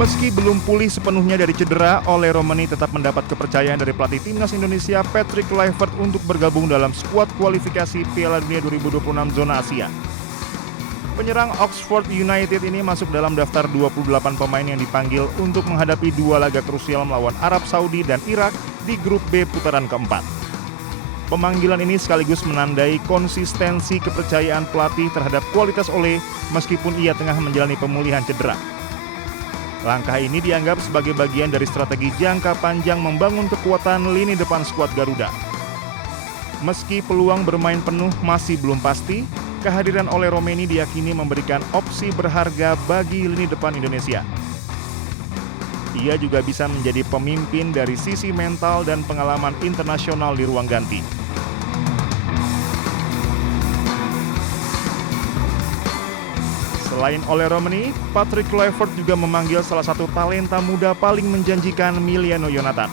Meski belum pulih sepenuhnya dari cedera, Ole Romani tetap mendapat kepercayaan dari pelatih timnas Indonesia Patrick Kluivert untuk bergabung dalam skuad kualifikasi Piala Dunia 2026 zona Asia. Penyerang Oxford United ini masuk dalam daftar 28 pemain yang dipanggil untuk menghadapi dua laga krusial melawan Arab Saudi dan Irak di grup B putaran keempat. Pemanggilan ini sekaligus menandai konsistensi kepercayaan pelatih terhadap kualitas Ole meskipun ia tengah menjalani pemulihan cedera. Langkah ini dianggap sebagai bagian dari strategi jangka panjang membangun kekuatan lini depan skuad Garuda. Meski peluang bermain penuh masih belum pasti, kehadiran Ole Romani diyakini memberikan opsi berharga bagi lini depan Indonesia. Ia juga bisa menjadi pemimpin dari sisi mental dan pengalaman internasional di ruang ganti. Selain Ole Romani, Patrick Kluivert juga memanggil salah satu talenta muda paling menjanjikan, Miliano Yonatan.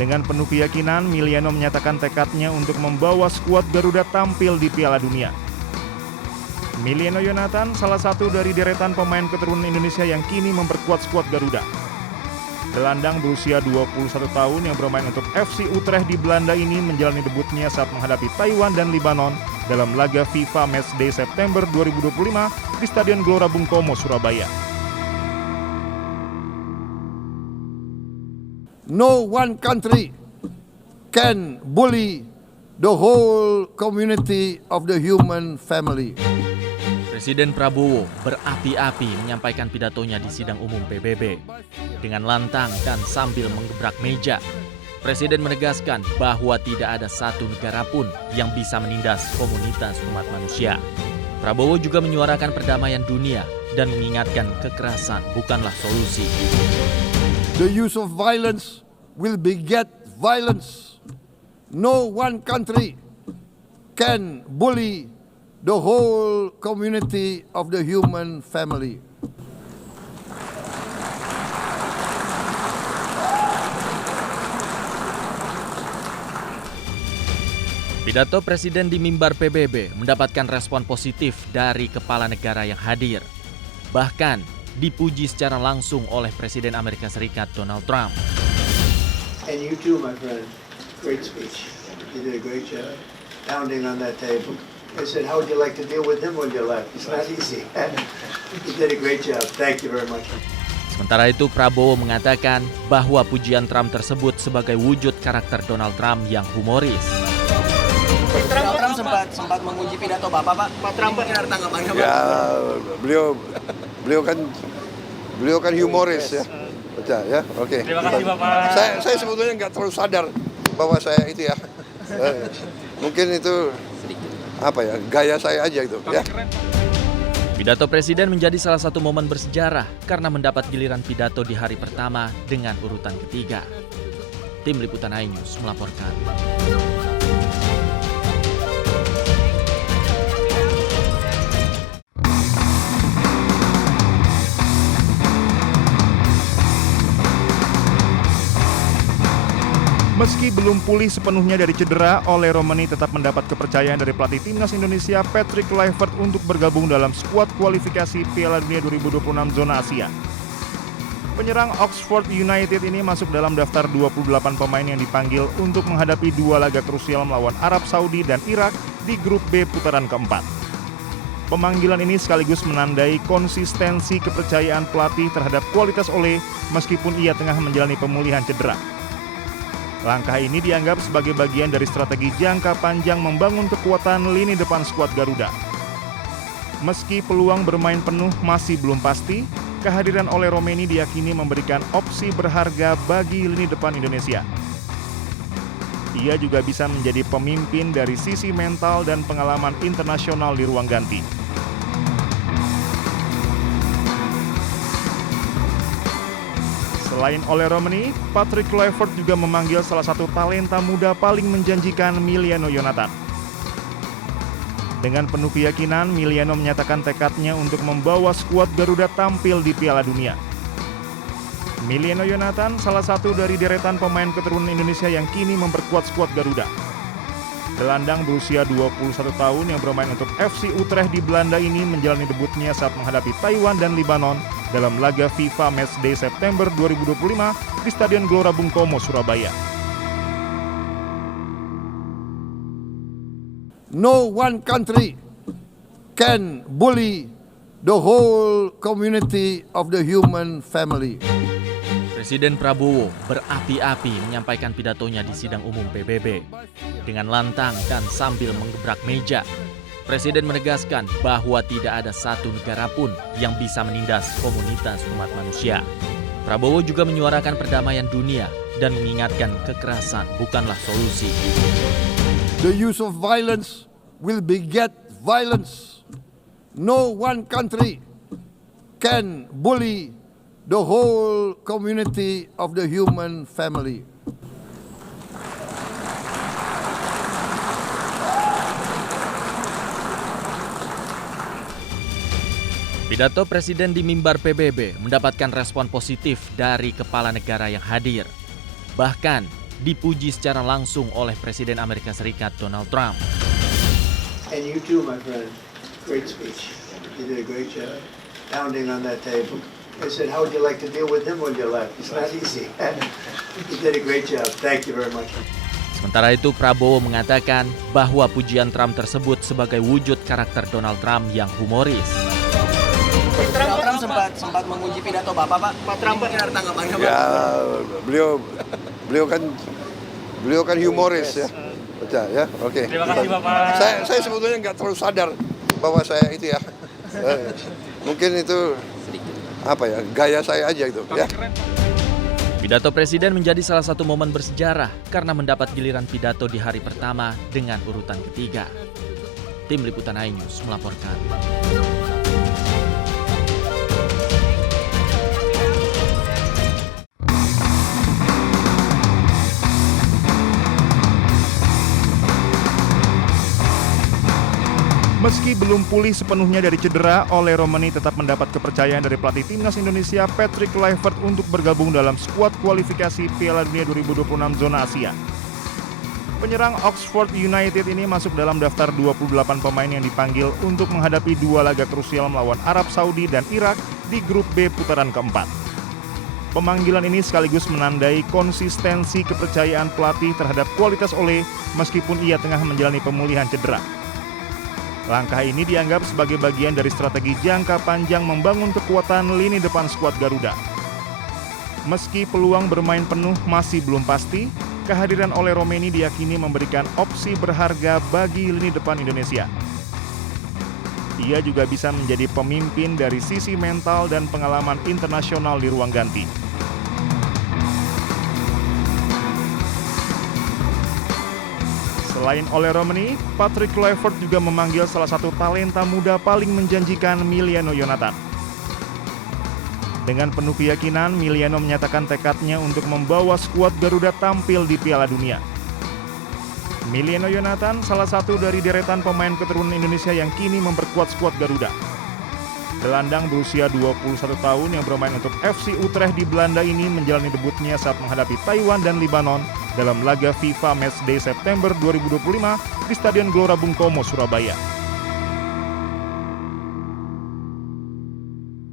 Dengan penuh keyakinan, Miliano menyatakan tekadnya untuk membawa skuad Garuda tampil di Piala Dunia. Miliano Yonatan salah satu dari deretan pemain keturunan Indonesia yang kini memperkuat skuad Garuda. Gelandang berusia 21 tahun yang bermain untuk FC Utrecht di Belanda ini menjalani debutnya saat menghadapi Taiwan dan Libanon dalam laga FIFA Matchday September 2025 di Stadion Gelora Bung Tomo, Surabaya. No one country can bully the whole community of the human family. Presiden Prabowo berapi-api menyampaikan pidatonya di sidang umum PBB. Dengan lantang dan sambil menggebrak meja, Presiden menegaskan bahwa tidak ada satu negara pun yang bisa menindas komunitas umat manusia. Prabowo juga menyuarakan perdamaian dunia dan mengingatkan kekerasan bukanlah solusi. The use of violence will beget violence. No one country can bully the whole community of the human family. Pidato Presiden di mimbar PBB mendapatkan respon positif dari kepala negara yang hadir. Bahkan dipuji secara langsung oleh Presiden Amerika Serikat Donald Trump. And you too, my friend. Great speech. You did a great job. Pounding on that table. I said, how would you like to deal with him when you left? It's not easy. You did a great job. Thank you very much. Sementara itu, Prabowo mengatakan bahwa pujian Trump tersebut sebagai wujud karakter Donald Trump yang humoris. Trump sempat menguji pidato Bapak, Pak. Pak Trump ada tanggapannya, Pak? Ya, beliau kan humoris ya. Betul ya. Oke. Terima kasih, Bapak. Saya sebetulnya nggak terlalu sadar bahwa saya itu ya. Mungkin itu apa ya, gaya saya aja gitu ya. Pidato Presiden menjadi salah satu momen bersejarah karena mendapat giliran pidato di hari pertama dengan urutan ketiga. Tim Liputan iNews melaporkan. Meski belum pulih sepenuhnya dari cedera, Ole Romani tetap mendapat kepercayaan dari pelatih timnas Indonesia Patrick Kluivert untuk bergabung dalam skuad kualifikasi Piala Dunia 2026 zona Asia. Penyerang Oxford United ini masuk dalam daftar 28 pemain yang dipanggil untuk menghadapi dua laga krusial melawan Arab Saudi dan Irak di grup B putaran keempat. Pemanggilan ini sekaligus menandai konsistensi kepercayaan pelatih terhadap kualitas Ole meskipun ia tengah menjalani pemulihan cedera. Langkah ini dianggap sebagai bagian dari strategi jangka panjang membangun kekuatan lini depan skuad Garuda. Meski peluang bermain penuh masih belum pasti, kehadiran Ole Romani diyakini memberikan opsi berharga bagi lini depan Indonesia. Ia juga bisa menjadi pemimpin dari sisi mental dan pengalaman internasional di ruang ganti. Selain Ole Romani, Patrick Kluivert juga memanggil salah satu talenta muda paling menjanjikan, Miliano Yonatan. Dengan penuh keyakinan, Miliano menyatakan tekadnya untuk membawa skuad Garuda tampil di Piala Dunia. Miliano Yonatan salah satu dari deretan pemain keturunan Indonesia yang kini memperkuat skuad Garuda. Gelandang berusia 21 tahun yang bermain untuk FC Utrecht di Belanda ini menjalani debutnya saat menghadapi Taiwan dan Libanon dalam laga FIFA Matchday September 2025 di Stadion Gelora Bung Tomo, Surabaya. No one country can bully the whole community of the human family. Presiden Prabowo berapi-api menyampaikan pidatonya di sidang umum PBB. Dengan lantang dan sambil menggebrak meja, Presiden menegaskan bahwa tidak ada satu negara pun yang bisa menindas komunitas umat manusia. Prabowo juga menyuarakan perdamaian dunia dan mengingatkan kekerasan bukanlah solusi. The use of violence will beget violence. No one country can bully the whole community of the human family. Pidato Presiden di mimbar PBB mendapatkan respon positif dari kepala negara yang hadir. Bahkan dipuji secara langsung oleh Presiden Amerika Serikat Donald Trump. And you too, my friend. Great speech. You did a great job. Pounding on that table. I said, how would you like to deal with him when you left? It's not easy. You did a great job. Thank you very much. Sementara itu Prabowo mengatakan bahwa pujian Trump tersebut sebagai wujud karakter Donald Trump yang humoris. Trump sempat menguji pidato Bapak, Pak. Pak Trump benar tanggapannya, Pak? Ya, beliau kan humoris ya. Baca ya. Oke. Terima kasih Bapak. Saya sebetulnya nggak terlalu sadar bahwa saya itu ya. Mungkin itu apa ya, gaya saya aja gitu ya. Pidato Presiden menjadi salah satu momen bersejarah karena mendapat giliran pidato di hari pertama dengan urutan ketiga. Tim Liputan iNews melaporkan. Meski belum pulih sepenuhnya dari cedera, Ole Romani tetap mendapat kepercayaan dari pelatih timnas Indonesia Patrick Kluivert untuk bergabung dalam skuad kualifikasi Piala Dunia 2026 zona Asia. Penyerang Oxford United ini masuk dalam daftar 28 pemain yang dipanggil untuk menghadapi dua laga krusial melawan Arab Saudi dan Irak di grup B putaran keempat. Pemanggilan ini sekaligus menandai konsistensi kepercayaan pelatih terhadap kualitas Ole meskipun ia tengah menjalani pemulihan cedera. Langkah ini dianggap sebagai bagian dari strategi jangka panjang membangun kekuatan lini depan skuad Garuda. Meski peluang bermain penuh masih belum pasti, kehadiran Ole Romani diyakini memberikan opsi berharga bagi lini depan Indonesia. Ia juga bisa menjadi pemimpin dari sisi mental dan pengalaman internasional di ruang ganti. Selain Ole Romani, Patrick Kluivert juga memanggil salah satu talenta muda paling menjanjikan, Emiliano Yonatan. Dengan penuh keyakinan, Emiliano menyatakan tekadnya untuk membawa skuad Garuda tampil di Piala Dunia. Emiliano Yonatan salah satu dari deretan pemain keturunan Indonesia yang kini memperkuat skuad Garuda. Gelandang berusia 21 tahun yang bermain untuk FC Utrecht di Belanda ini menjalani debutnya saat menghadapi Taiwan dan Libanon dalam laga FIFA Matchday September 2025 di Stadion Gelora Bung Tomo, Surabaya.